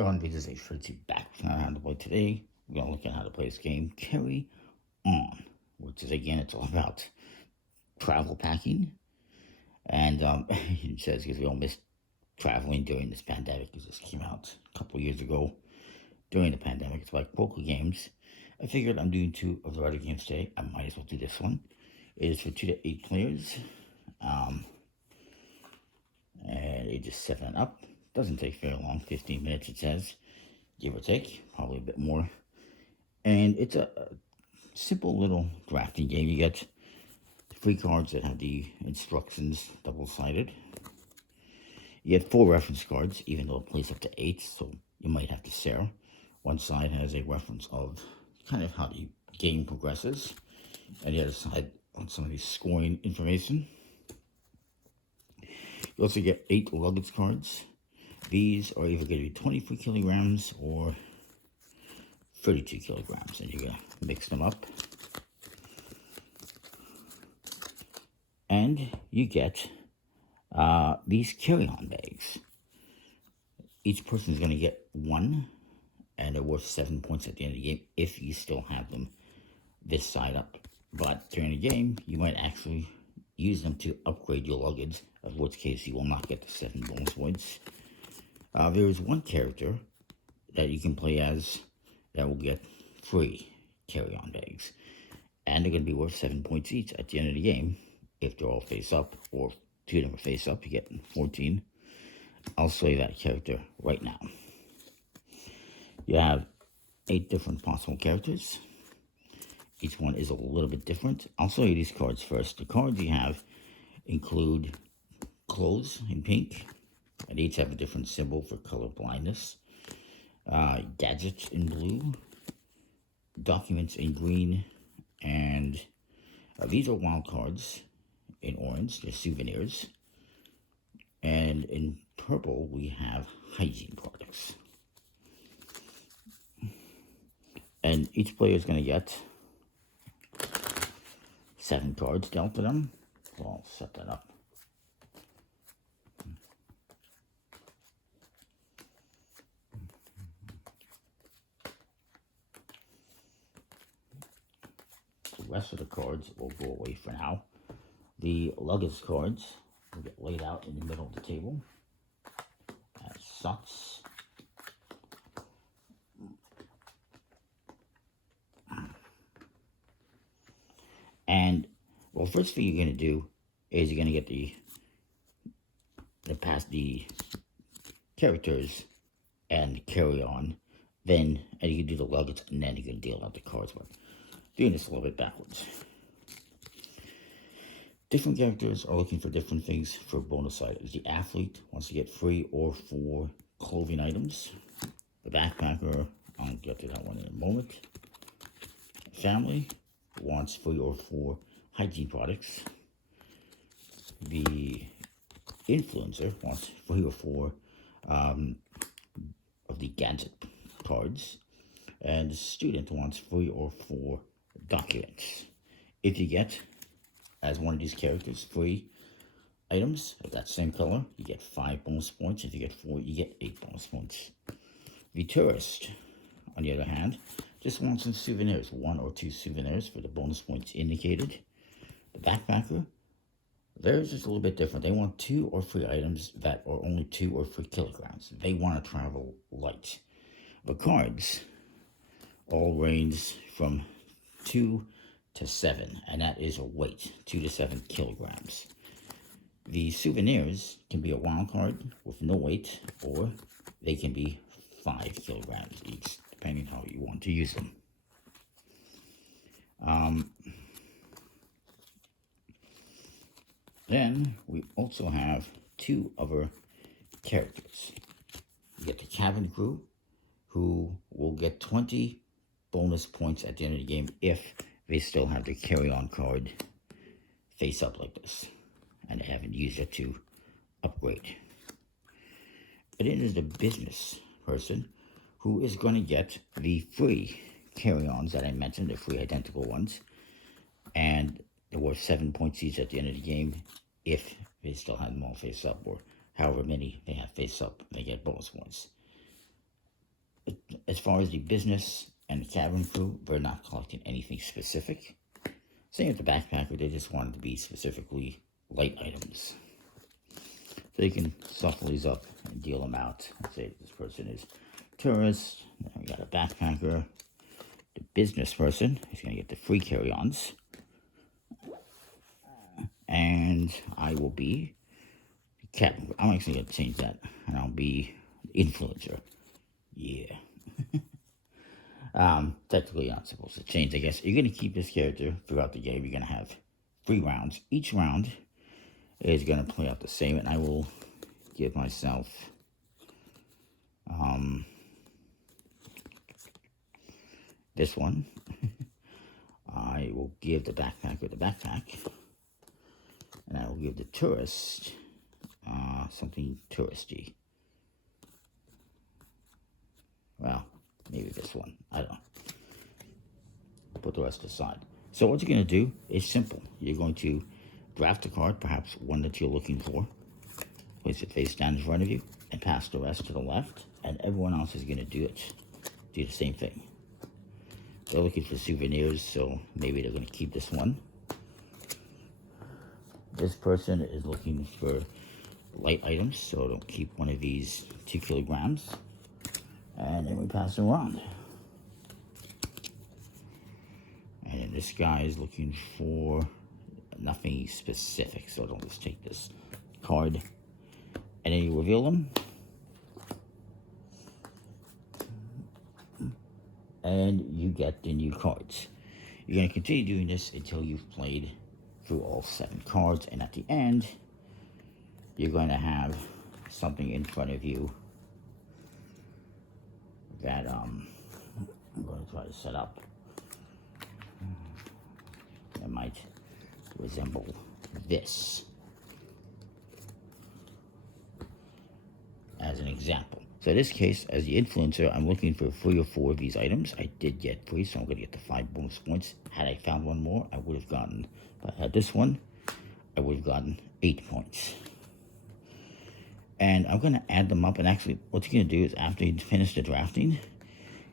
everyone, this is a back on how to play today. We're going to look at how to play this game, Carry On, which is, again, it's all about travel packing. And it says because we all missed traveling during this pandemic, because this came out a couple of years ago during the pandemic. It's like poker games. I figured I'm doing 2 of the other games today. I might as well do this one. It is for 2 to 8 players. And ages 7 and up. Doesn't take very long, 15 minutes it says, give or take, probably a bit more. And it's a simple little drafting game. You get 3 cards that have the instructions double-sided. You get 4 reference cards, even though it plays up to 8, so you might have to share. One side has a reference of kind of how the game progresses, and the other side on some of the scoring information. You also get 8 luggage cards. These are either going to be 23 kilograms or 32 kilograms, and you're going to mix them up. And you get these carry-on bags. Each person is going to get 1, and they're worth 7 points at the end of the game if you still have them this side up. But during the game, you might actually use them to upgrade your luggage, in which case you will not get the 7 bonus points. There is 1 character that you can play as that will get 3 carry-on bags. And they're going to be worth 7 points each at the end of the game if they're all face up, or if 2 of them are face up, you get 14. I'll show you that character right now. You have 8 different possible characters. Each one is a little bit different. I'll show you these cards first. The cards you have include clothes in pink, and each have a different symbol for color blindness. Gadgets in blue, documents in green, and these are wild cards in orange. They're souvenirs. And in purple, we have hygiene products. And each player is going to get 7 cards dealt to them. So I'll set that up. The rest of the cards will go away for now. The luggage cards will get laid out in the middle of the table as such. And, well, first thing you're going to do is you're going to get the characters and carry on. Then, and you can do the luggage, and then you can deal out the cards. But doing this a little bit backwards. Different characters are looking for different things for bonus items. The athlete wants to get 3 or 4 clothing items. The backpacker, I'll get to that one in a moment. Family wants 3 or 4 hygiene products. The influencer wants 3 or 4 of the gadget cards. And the student wants 3 or 4 documents. If you get, as one of these characters, 3 items of that same color, you get 5 bonus points. If you get 4, you get 8 bonus points. The tourist, on the other hand, just wants some souvenirs, 1 or 2 souvenirs for the bonus points indicated. The backpacker, theirs is a little bit different. They want 2 or 3 items that are only 2 or 3 kilograms. They want to travel light. The cards all range from 2 to 7, and that is a weight, 2 to 7 kilograms. The souvenirs can be a wild card with no weight, or they can be 5 kilograms each, depending how you want to use them. Then we also have 2 other characters. You get the cabin crew, who will get 20 bonus points at the end of the game if they still have their carry-on card face up like this, and they haven't used it to upgrade. And then there's the business person, who is going to get the free carry-ons that I mentioned, the 3 identical ones, and they're worth 7 points each at the end of the game if they still have them all face up, or however many they have face up, they get bonus points. far as the business and the cabin crew, we're not collecting anything specific. Same with the backpacker, they just wanted to be specifically light items. So you can shuffle these up and deal them out. Let's say this person is tourist, then we got a backpacker. The business person is going to get the free carry-ons. And I will be the cabin. I'm actually going to change that, and I'll be the influencer. Yeah. Technically you're not supposed to change, I guess. You're going to keep this character throughout the game. You're going to have 3 rounds. Each round is going to play out the same, and I will give myself this one. I will give the backpacker the backpack, and I will give the tourist something touristy. Well, maybe this one. I don't know. Put the rest aside. So what you're going to do is simple. You're going to draft a card, perhaps one that you're looking for. Place it face down in front of you, and pass the rest to the left. And everyone else is going to do it. Do the same thing. They're looking for souvenirs, so maybe they're going to keep this one. This person is looking for light items, so don't keep one of these 2 kilograms. And then we pass it around. And then this guy is looking for nothing specific, so don't just take this card. And then you reveal them. And you get the new cards. You're going to continue doing this until you've played through all 7 cards. And at the end, you're going to have something in front of you that I'm going to try to set up. It might resemble this as an example. So in this case, as the influencer, I'm looking for 3 or 4 of these items. I did get 3, so I'm going to get the 5 bonus points. Had I found one more, I would have gotten, if I had this one, I would have gotten 8 points. And I'm going to add them up, and actually what you're going to do is after you finish the drafting,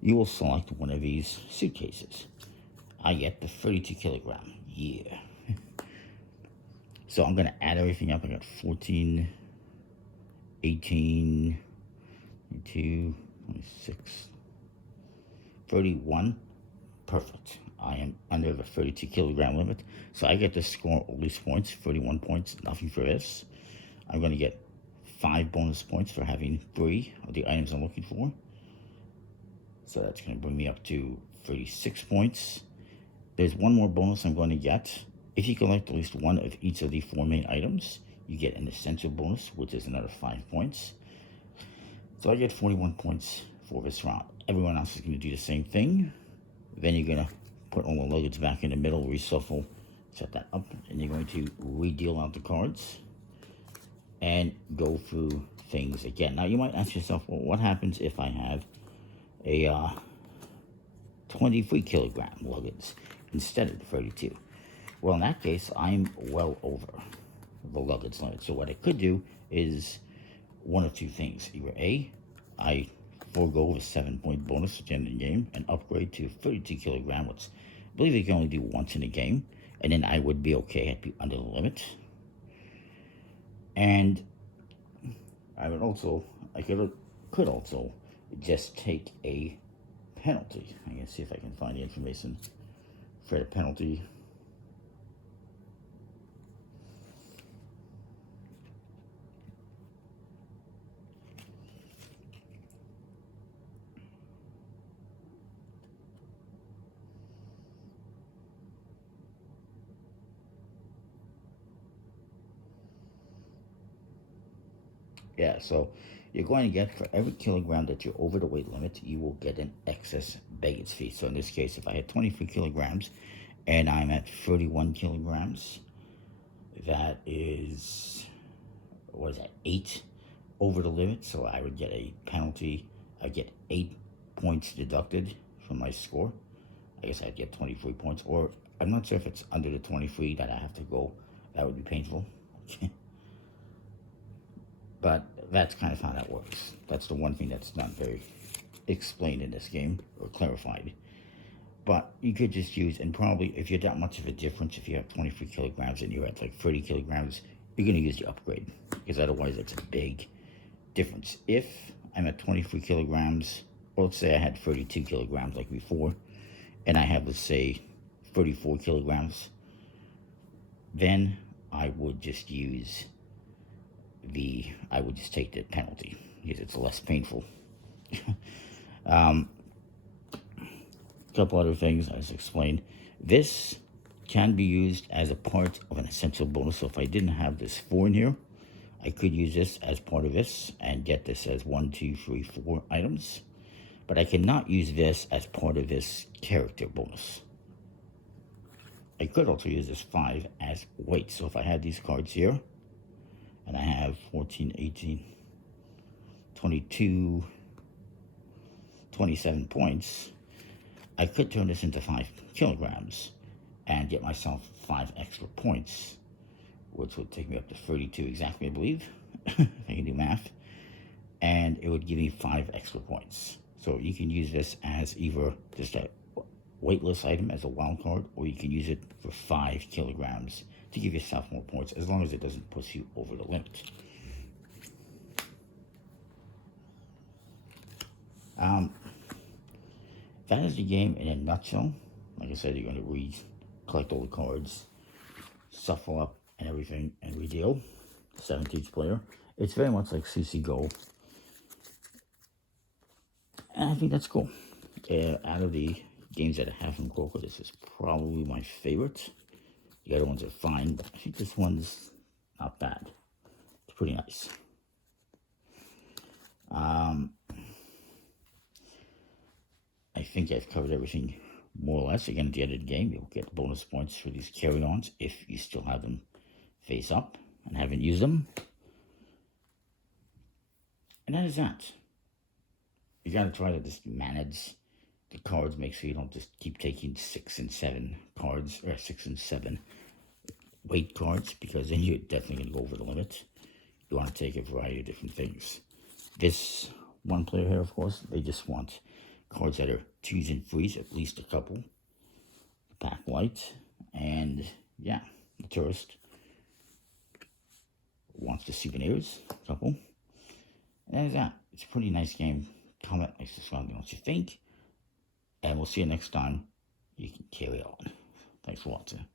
you will select one of these suitcases. I get the 32 kilogram. Yeah. So I'm going to add everything up. I got 14, 18, 22, 26, 31. Perfect. I am under the 32 kilogram limit. So I get to score all these points, 31 points, nothing for this. I'm going to get 5 bonus points for having 3 of the items I'm looking for. So that's going to bring me up to 36 points. There's one more bonus I'm going to get. If you collect at least one of each of the 4 main items, you get an essential bonus, which is another 5 points. So I get 41 points for this round. Everyone else is going to do the same thing. Then you're going to put all the luggage back in the middle, reshuffle, set that up, and you're going to re-deal out the cards and go through things again. Now you might ask yourself, well, what happens if I have a 23 kilogram luggage instead of the 32? Well, in that case, I'm well over the luggage limit. So what I could do is one of 2 things. Either A, I forego the 7-point bonus at the end of the game and upgrade to 32 kilogram, which I believe you can only do once in a game, and then I would be okay, I'd be under the limit. And I would also, I could also just take a penalty. I'm going to see if I can find the information for the penalty. Yeah, so you're going to get, for every kilogram that you're over the weight limit, you will get an excess baggage fee. So in this case, if I had 23 kilograms and I'm at 31 kilograms, that is, what is that, 8 over the limit. So I would get a penalty. I'd get 8 points deducted from my score. I guess I'd get 23 points. Or I'm not sure if it's under the 23 that I have to go. That would be painful. But that's kind of how that works. That's the one thing that's not very explained in this game, or clarified. But you could just use, and probably if you're that much of a difference, if you have 23 kilograms and you're at like 30 kilograms, you're going to use the upgrade, because otherwise it's a big difference. If I'm at 23 kilograms, or let's say I had 32 kilograms like before, and I have, let's say, 34 kilograms, then I would just use I would just take the penalty, because it's less painful. A couple other things as explained. This can be used as a part of an essential bonus. So if I didn't have this 4 in here, I could use this as part of this and get this as 1, 2, 3, 4 items. But I cannot use this as part of this character bonus. I could also use this 5 as weight. So if I had these cards here, and I have 14, 18, 22, 27 points, I could turn this into 5 kilograms and get myself 5 extra points, which would take me up to 32 exactly, I believe, if I can do math, and it would give me 5 extra points. So you can use this as either just a weightless item as a wild card, or you can use it for 5 kilograms to give yourself more points, as long as it doesn't push you over the limit. That is the game in a nutshell. Like I said, you're going to collect all the cards, shuffle up and everything, and redeal. 7 to each player. It's very much like CC Go. And I think that's cool. Out of the games that I have from Croker, this is probably my favorite. The other ones are fine, but I think this one's not bad. It's pretty nice. I think I've covered everything more or less. Again, at the end of the game, you'll get bonus points for these carry-ons if you still have them face up and haven't used them. And that is that. You gotta try to just manage the cards, make sure you don't just keep taking 6 and 7 cards, or 6 and 7 weight cards, because then you're definitely gonna go over the limit. You want to take a variety of different things. This one player here, of course, they just want cards that are 2s and 3s, at least a couple. Pack light, and yeah, the tourist wants the souvenirs, a couple. And that is that. It's a pretty nice game. Comment, like, subscribe, what you think. And we'll see you next time. You can carry on. Thanks for watching.